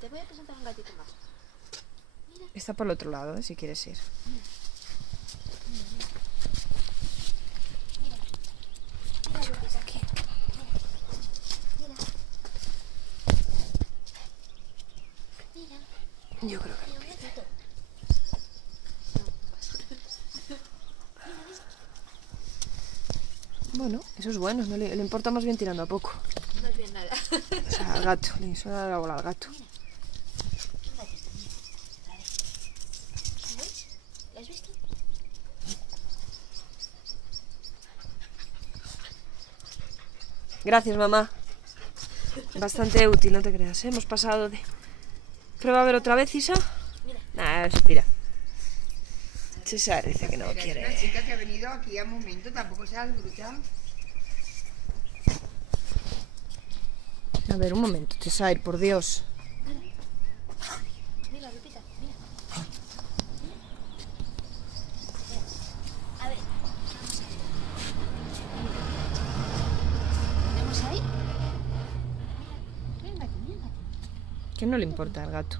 te voy a presentar un gatito más. Mira. Está por el otro lado, si quieres ir. Mira. Mira, Lupita, aquí. Mira. Mira. Yo creo que... Mira, un gatito. Bueno, eso es bueno, no le importa más bien tirando a poco. No es bien nada. O sea, al gato, le suena la bola al gato. Un gatito, mira. A ver. ¿Lo ves? ¿Lo has visto? Gracias, mamá. Bastante útil, no te creas, ¿eh? Hemos pasado de... ¿Prueba a ver otra vez, Isa? Mira. Nah, suspira. César dice que no Mira, quiere. es una chica que ha venido aquí a un momento, tampoco seas bruta. A ver, un momento, César, por Dios. Mira, Lupita, mira. A ver, vamos ahí. Mira, ven, gatito, ven, gatito. Que no le importa al gato.